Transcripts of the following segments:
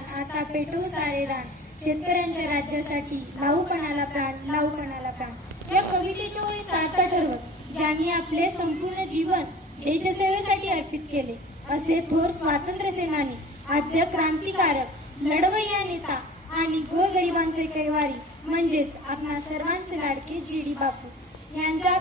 मैदान आता पेटू सारे रान, शेतकऱ्यांच्या राज्यासाठी लावूपणाला प्राण, लावूपणाला प्राण। या कवितेच्या ओळी सार्थ ठरवत ज्यांनी आपले संपूर्ण जीवन देशसेवेसाठी अर्पित केले असे थोर स्वातंत्र्य सेनानी, आद्य क्रांतिकारक, लढवय्या नेता आणि गोरगरिबांचे कैवारी म्हणजेच आपणा सर्वांचे लाडके जी.डी. बापू यांच्या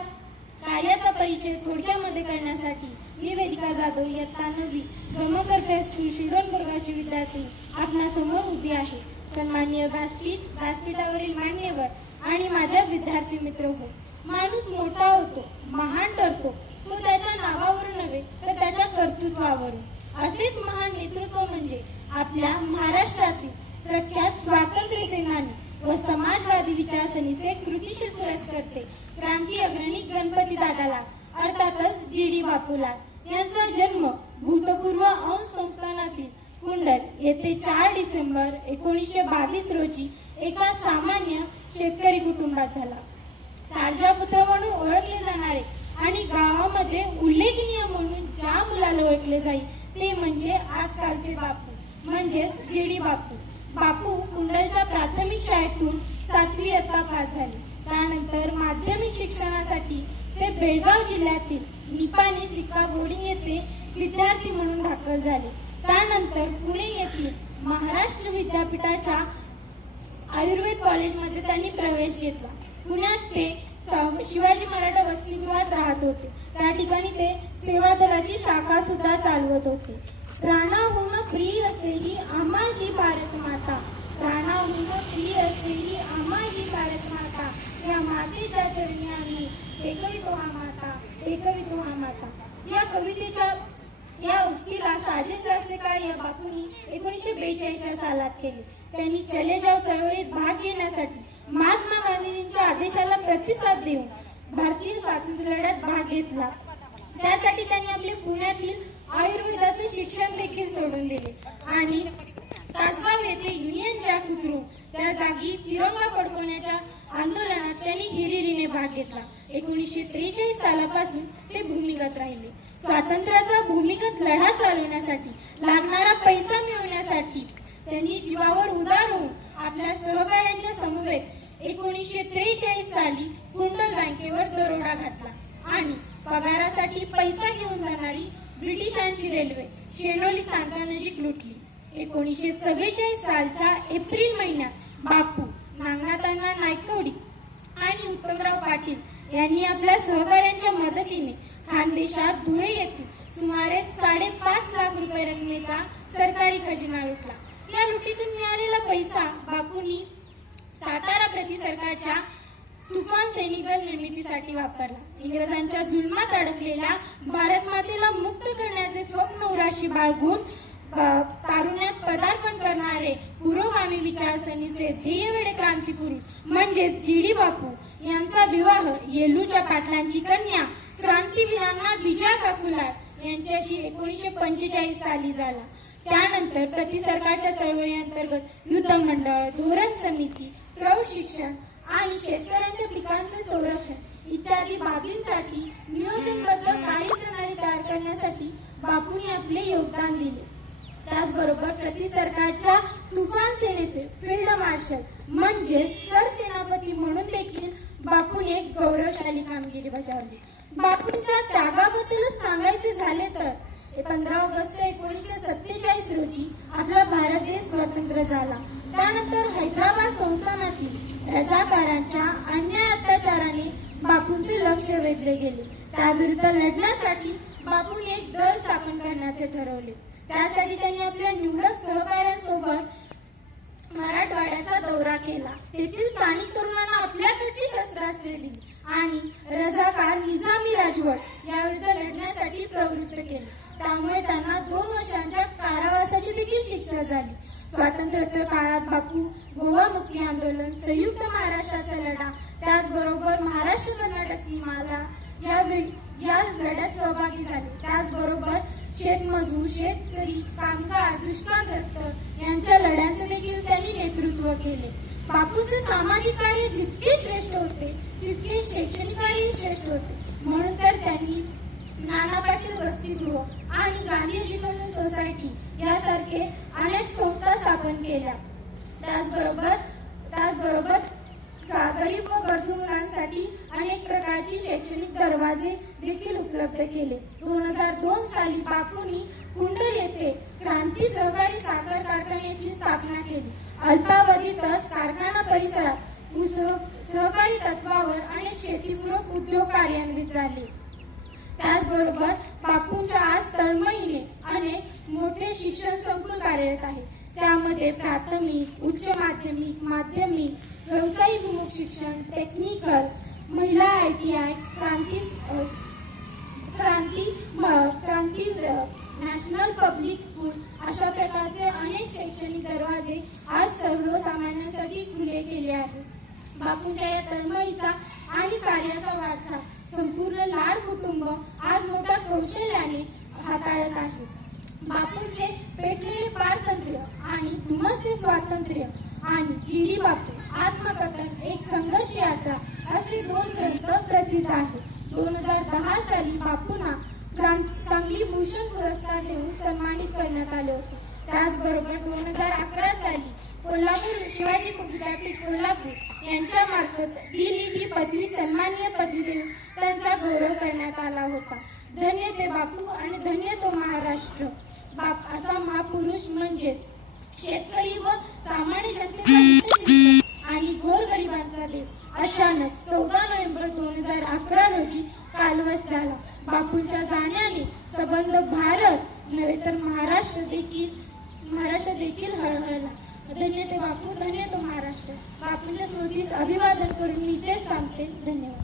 कार्याचा परिचय थोडक्यामध्ये करण्यासाठी मी वेदिका जाधव इयत्ता 9वी जमकर स्कूल शिरडोणबोर्गाची विद्यार्थी आपणासमोर उभी आहे। सन्माननीय व्यासपीठावरील मान्यवर आणि माझ्या विद्यार्थी मित्र हो, माणूस मोठा होतो, महान ठरतो तो त्याच्या नावावरून नव्हे तर त्याच्या कर्तृत्वावरून। असेच महान नेतृत्व म्हणजे आपल्या महाराष्ट्रातील प्रख्यात स्वातंत्र्य सेनानी व समाजवादी विचारसरणीचे कृतिशील पुरस्कर्ते क्रांती अग्रणी गणपती दादाला अर्थातच जी.डी. बापूला यांचा जन्म भूतपूर्व अंश संस्थानातील कुंडल येथे 4 डिसेंबर 1922 रोजी एका सामान्य शेतकरी कुटुंबात झाला। सारजापुत्र म्हणून ओळखले जाणारे आणि गावामध्ये उल्लेखनीय म्हणून ज्या मुलाला ओळखले जाईल ते म्हणजे आजकालचे बापू म्हणजे जी.डी. बापू। बापू कुंडलच्या प्राथमिक शाळेतून 7वी इयत्ता पास झाले। त्यानंतर माध्यमिक शिक्षणासाठी ते बेळगाव जिल्ह्यातील निपाणी सिक्का बोर्डिंग येथे विद्यार्थी म्हणून दाखल झाले। त्यानंतर पुणे येथील महाराष्ट्र विद्यापीठाच्या आयुर्वेद कॉलेजमध्ये त्यांनी प्रवेश घेतला। पुण्यात ते शिवाजी मराठा वसतिगृहात राहत होते। त्या ठिकाणी ते सेवा दलाची शाखा सुद्धा चालवत होते। प्राणाहून प्रिय असेही आम्हा ही भारत माता, प्राणाहून प्रिय असेही आम्हा ही भारत माता, या मातेच्या चरणी आम्ही टेकवितो हा माता, टेकवितो हा माता। या कवितेच्या या उक्तीला साजेसे असे कार्य बापूंनी 1942 सालात केले। त्यांनी चले जाव चळवळीत भाग घेण्यासाठी महात्मा गांधींच्या आदेशाला प्रतिसाद देऊन भारतीय स्वातंत्र्य लढ्यात भाग घेतला। त्यासाठी त्यांनी आपले पुण्यातील आयुर्वेदाचे शिक्षण देखील सोडून दिले आणि तासगाव येथे युनियन जॅक उतरून त्या जागी तिरंगा फडकवण्याच्या आंदोलनात त्यांनी हिरिरीने भाग घेतला। 1943 सालापासून ते भूमिगत राहिले। स्वातंत्र्याचा भूमिगत लढा चालवण्यासाठी लागणारा पैसा मिळवण्यासाठी त्यांनी जीवावर उदार होऊन आपल्या सहकाऱ्यांच्या समवेत 1943 साली कुंडल बँकेवर दरोडा घातला आणि पगारासाठी पैसा घेऊन जाणारी ब्रिटिशांची रेल्वे शेनोली स्थानकानजीक लुटली। 1944 सालच्या एप्रिल महिन्यात बापू, नागनाथांना नायकवडी आणि उत्तमराव पाटील यांनी आपल्या सहकाऱ्यांच्या मदतीने खानदेशात धुळे येथील सुमारे 5.5 लाख रुपये रकमेचा सरकारी खजिना लुटला। या लुटीतून मिळालेला पैसा बापूंनी सातारा प्रति सरकारच्या तुफान सैनिक दल निर्मितीसाठी वापरला। इंग्रजांच्या जुलमात अडकलेल्या भारत मातेला मुक्त करण्याचे स्वप्न उराशी बाळगून तारुण्यात पदार्पण करणारे पुरोगामी विचारसरणीचे ध्येयवेडे क्रांतिपुरुष म्हणजेच जी.डी. बापू यांचा विवाह येलूच्या पाटलांची कन्या क्रांतीवीरांना विजया काकुलाड यांच्याशी 1945 साली झाला। त्यानंतर प्रतिसरकारच्या चळवळीअंतर्गत युद्ध मंडळ, धोरण समिती, प्रौढ शिक्षण आणि शेतकऱ्यांच्या पिकांचे संरक्षण इत्यादी बाबींसाठी नियोजनबद्ध कार्यप्रणाली तयार करण्यासाठी बापूंनी आपले योगदान दिले। त्याचबरोबर प्रतिसरकारच्या तुफान सेनेचे फील्ड मार्शल म्हणजे सरसेनापती म्हणून देखील बापूंनी एक गौरवशाली कामगिरी बजावली। बापूंच्या त्यागाबद्दल सांगायचे झाले तर 15 ऑगस्ट 1947 रोजी आपला भारत देश स्वतंत्र झाला। त्यानंतर हैदराबाद संस्थानातील रजाकारांच्या अन्याय अत्याचाराने बापूंचे लक्ष वेधले गेले। त्याविरुद्ध लढण्यासाठी बापूंनी एक दल स्थापन करण्याचे ठरवले। त्यासाठी त्यांनी आपल्या निवडक सहकाऱ्यांसोबत मराठवाड्याचा दौरा केला। तेथील स्थानिक तरुणांना आपल्याकडची शस्त्रास्त्रे दिली आणि रजाकार निजामी राजवट याविरुद्ध लढण्यासाठी प्रवृत्त केले। त्यामुळे त्यांना 2 वर्षांच्या कारावासाची देखील शिक्षा झाली। स्वातंत्र्योत्तर काळात बापू गोवा मुक्ती आंदोलन, संयुक्त महाराष्ट्राचा लढा, त्याचबरोबर महाराष्ट्र कर्नाटक सीमाला या लढ्यात सहभागी झाले। त्याचबरोबर शेतमजूर, शेतकरी, कामगार, दुष्काळग्रस्त यांच्या लढ्यांचे देखील त्यांनी नेतृत्व केले। बापूंचे सामाजिक कार्य जितके श्रेष्ठ होते तितके शैक्षणिक कार्य श्रेष्ठ होते। म्हणून तर त्यांनी नाना पाटील वसतिगृह आणि गांधी एज्युकेशन सोसायटी यासारखे अनेक संस्था स्थापन स्थापन केल्या. त्याचबरोबर गरीब व गरजू मुलांसाठी अनेक प्रकारची शैक्षणिक दरवाजे देखील उपलब्ध केले. 2002 साली बापूंनी कुंडल येथे क्रांती सहकारी साखर कारखान्याची स्थापना केली. अल्पावधीतच कारखाना परिसरात सहकारी तत्वावर अनेक शेतीपूरक उद्योग कार्यान्वित झाले. त्याचबरोबर बापूंच्या आज तळमळीने अनेक मोठे शिक्षण संकुल कार्यरत आहे. त्यामध्ये प्राथमिक, उच्च माध्यमिक, व्यवसायिक शिक्षण, टेक्निकल, महिला ITI, क्रांती नॅशनल पब्लिक स्कूल अशा प्रकारचे अनेक शैक्षणिक दरवाजे आज सर्वसामान्यांसाठी खुले केले आहेत. बापूंच्या या तळमळीचा आणि कार्याचा वारसा संपूर्ण लाड कुटुंब आज मोठ्या कौशल्याने हाताळत आहे. बापूंचे पेटलेले पारतंत्र्य आणि धुमसते स्वातंत्र्य आणि GD बापू आत्मकथन एक संघर्ष यात्रा असे 2 ग्रंथ प्रसिद्ध आहेत. 2010 साली बापूंना सांगली भूषण पुरस्कार देऊन सन्मानित करण्यात आले होते. त्याचबरोबर 2011 साली कोल्हापूर शिवाजी विद्यापीठ कोल्हापूर यांच्या मार्फत DLD पदवी सन्माननीय पदवी देऊन त्यांचा गौरव करण्यात आला होता. धन्य ते बापू आणि धन्य तो महाराष्ट्र. बाप असा महापुरुष म्हणजे शेतकरी व सामान्य जनतेचा हितचिंतक आणि गोरगरिबांचा देव अचानक 14 नोव्हेंबर 2011 रोजी कालवश झाला. बापूंच्या जाण्याने संबंध भारत नव्हे तर महाराष्ट्र देखील हळहळला. धन्य ते बापू, धन्य तो महाराष्ट्र. बापूंच्या स्मृतीस अभिवादन करून मी इथेच थांबते. धन्यवाद.